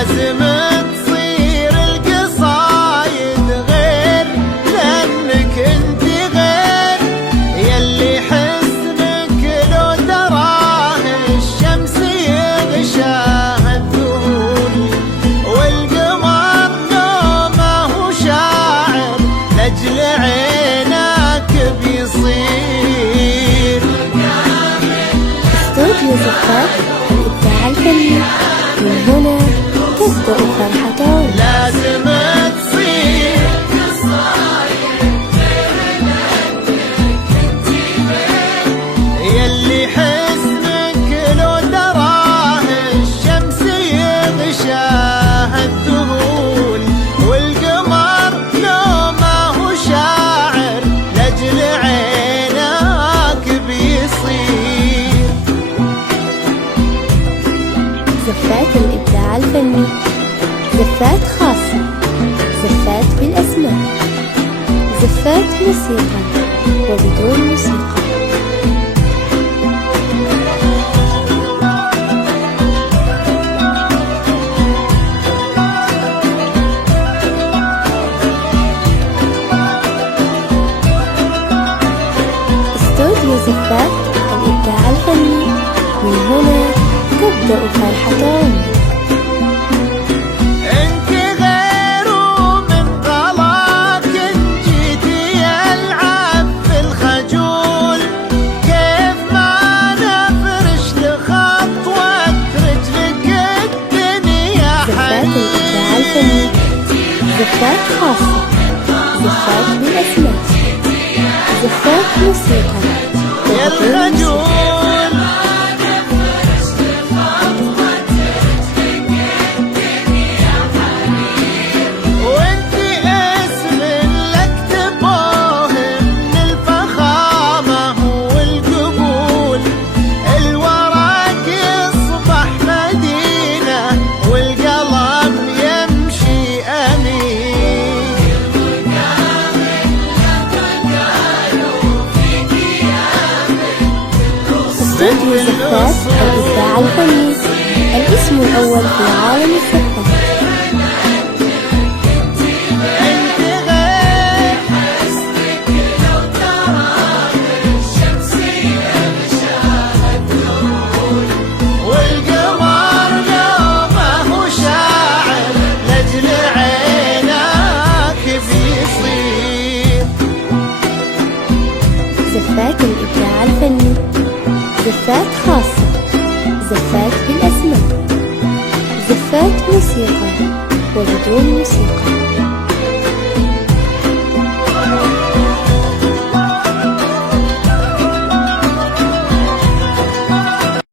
لازم تصير القصايد غير، لأنك انت غير، يلي حسنك لو تراه الشمس يغشاه الذهول، والقمر لو ما هو شاعر لأجل عينك بيصير. استوديو زفات الإبداع الفني، من هنا تبدأ فرحة. لازم تصير يلي حسنك لو تراه الشمس يغشاه الذهول، والقمر لو ما هو شاعر لأجل عينك بيصير. زفات الإبداع الفني، زفات خاصة، زفات بالأسماء، زفات موسيقى وبدون موسيقى. استوديو زفات الإبداع الفني، من هنا تبدأ فرحة. انت غير ومن غلاك جيتي العب في الخجول، كيف ما نفرش لخطوة رجلك الدنيا زفات حنين. الإبداع الفني، زفات خاصة، زفات بالأسماء، زفات موسيقى يا وبدون موسيقى. الخجول وانت اسم لك تبوه من الفخامة والقبول، الورق يصبح مدينة والقلم يمشي أمين. استوديو زفات الإبداع الفني، الاسم الأول في عالم الزفات. انت غير حسنك لو تراه الشمس يغشاها الذهول، والقمر لو ما هو شاعر لأجل عينك بيصير. زفات الإبداع الفني، زفات خاصة، زفات بالأسماء، زفات موسيقى وبدون موسيقى.